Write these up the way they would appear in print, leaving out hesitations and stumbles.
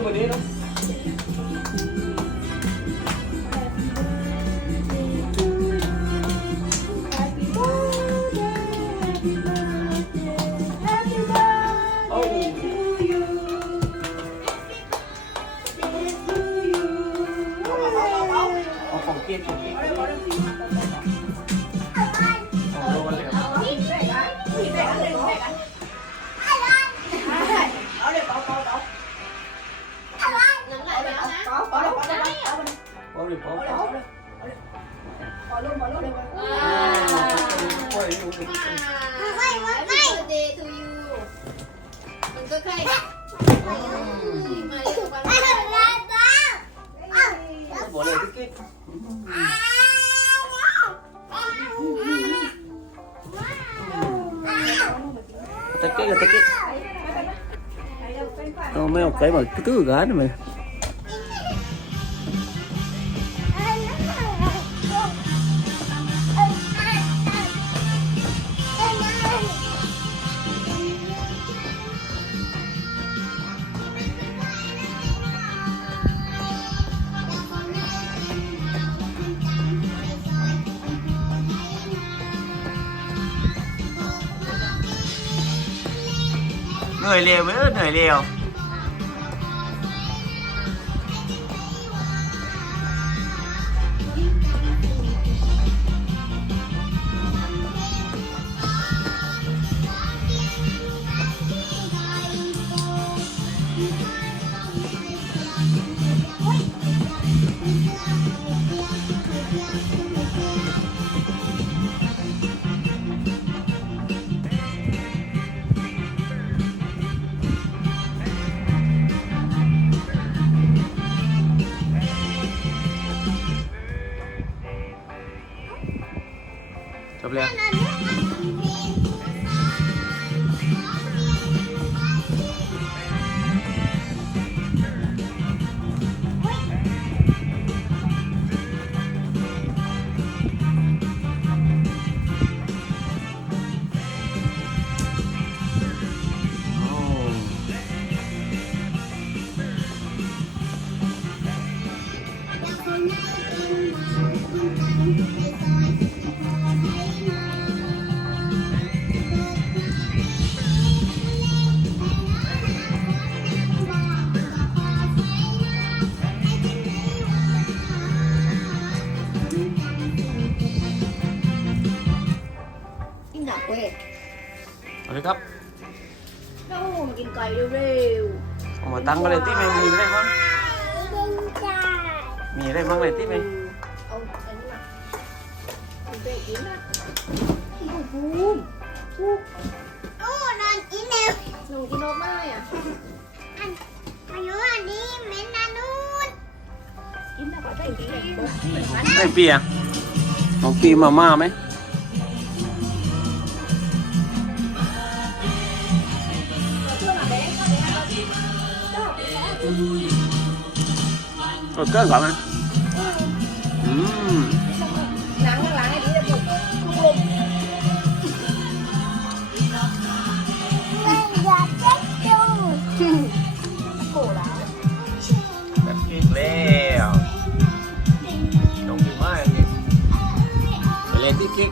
ด้วยวันนี้เนาะtách cái mấy ông cái mà cứ gái này mày người liều với người liềuจบแล้วสวัสดีครับเรามากินไก่เร็วๆเอามาตั้งไปเลยที่ไม่มีอะไรบ้างมีอะไรบ้างเลยที่ไม่เอาอันนี้มาคุณเด็กกินนะบูมโอ้นอนกินเร็วหนูกินนกมากเลยอ่ะอันนี้เม้นนานูนกินแล้วก็ได้กินได้ปีอ่ะน้องปีมาม่าไหมเกินกว่าไหมล้างให้ดีจะปลุกลมโกรธแล้วแบบเก่งแล้วน้องปีมากเลยไปเล่นที่กิ๊ก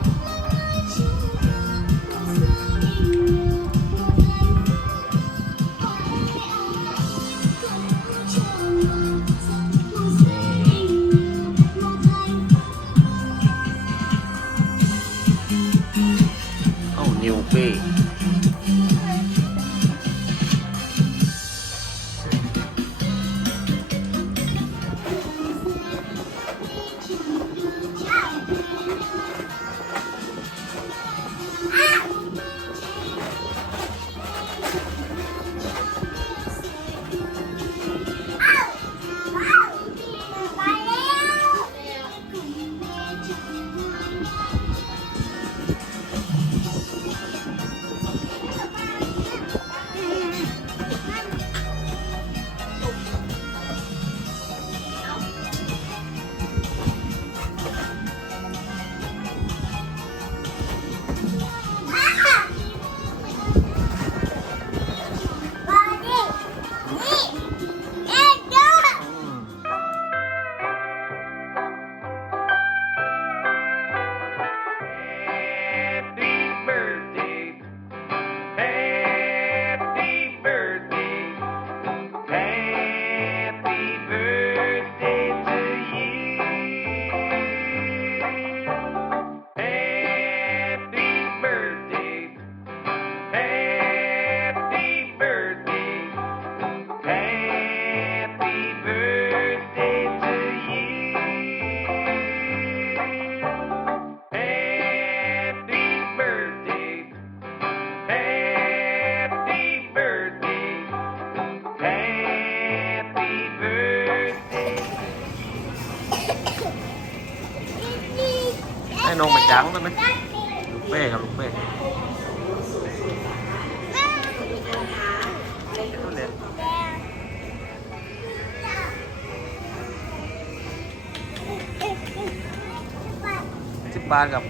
น้องไปจ้างกันไหมลูกเป้ครับลูกเป้10 บาทครับ